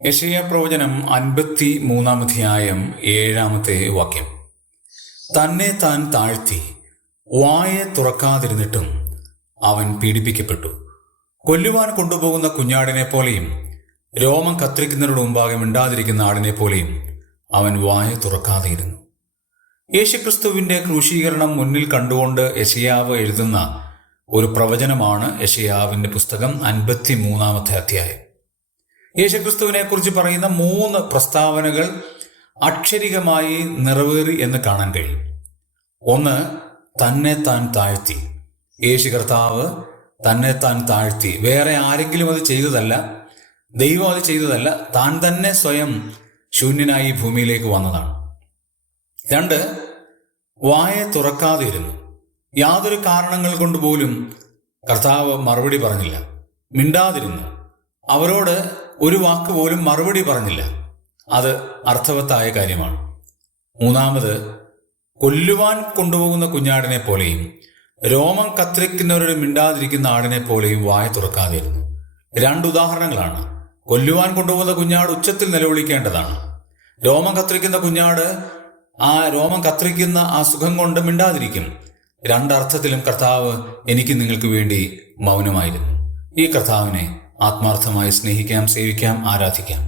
യെശയ്യാ പ്രവചനം 53-ാം അധ്യായം 7-ാമത്തെ വാക്യം. തന്നെ താൻ താഴ്ത്തി വായ തുറക്കാതിരുന്നിട്ടും അവൻ പീഡിപ്പിക്കപ്പെട്ടു. കൊല്ലുവാൻ കൊണ്ടുപോകുന്ന കുഞ്ഞാടിനെ പോലെയും രോമം കത്തിരിക്കുന്നവരുടെ മുമ്പാകെ മിണ്ടാതിരിക്കുന്ന ആടിനെ പോലെയും അവൻ വായ തുറക്കാതെയിരുന്നു. യേശുക്രിസ്തുവിന്റെ ക്രൂശീകരണം മുന്നിൽ കണ്ടുകൊണ്ട് യെശയ്യാവ് എഴുതുന്ന ഒരു പ്രവചനമാണ് യെശയ്യാവിന്റെ പുസ്തകം 53-ാമത്തെ അധ്യായം. യേശുക്രിസ്തുവിനെ കുറിച്ച് പറയുന്ന 3 പ്രസ്താവനകൾ അക്ഷരികമായി നിറവേറി എന്ന് കാണാൻ കഴിയും. ഒന്ന്, തന്നെ താൻ താഴ്ത്തി. യേശു കർത്താവ് തന്നെ താൻ താഴ്ത്തി. വേറെ ആരെങ്കിലും അത് ചെയ്തതല്ല, ദൈവം അത് ചെയ്തതല്ല, താൻ തന്നെ സ്വയം ശൂന്യനായി ഭൂമിയിലേക്ക് വന്നതാണ്. 2, വായ തുറക്കാതെ ഇരുന്നു. യാതൊരു കാരണങ്ങൾ കൊണ്ട് പോലും കർത്താവ് മറുപടി പറഞ്ഞില്ല, മിണ്ടാതിരുന്നു. അവരോട് ഒരു വാക്ക് പോലും മറുപടി പറഞ്ഞില്ല. അത് അർത്ഥവത്തായ കാര്യമാണ്. 3, കൊല്ലുവാൻ കൊണ്ടുപോകുന്ന കുഞ്ഞാടിനെ പോലെയും രോമം കത്തിരിക്കുന്നവരുടെ മിണ്ടാതിരിക്കുന്ന ആടിനെ പോലെയും വായ തുറക്കാതെയിരുന്നു. 2 ഉദാഹരണങ്ങളാണ്. കൊല്ലുവാൻ കൊണ്ടുപോകുന്ന കുഞ്ഞാട് ഉച്ചത്തിൽ നിലവിളിക്കേണ്ടതാണ്. രോമം കത്തിരിക്കുന്ന കുഞ്ഞാട് ആ രോമം കത്തിരിക്കുന്ന ആ സുഖം കൊണ്ട് മിണ്ടാതിരിക്കും. 2 അർത്ഥത്തിലും കർത്താവ് എനിക്ക് നിങ്ങൾക്ക് വേണ്ടി മൗനമായിരുന്നു. ഈ കർത്താവിനെ ആത്മാർത്ഥമായി സ്നേഹിക്കാം, സേവിക്കാം, ആരാധിക്കാം.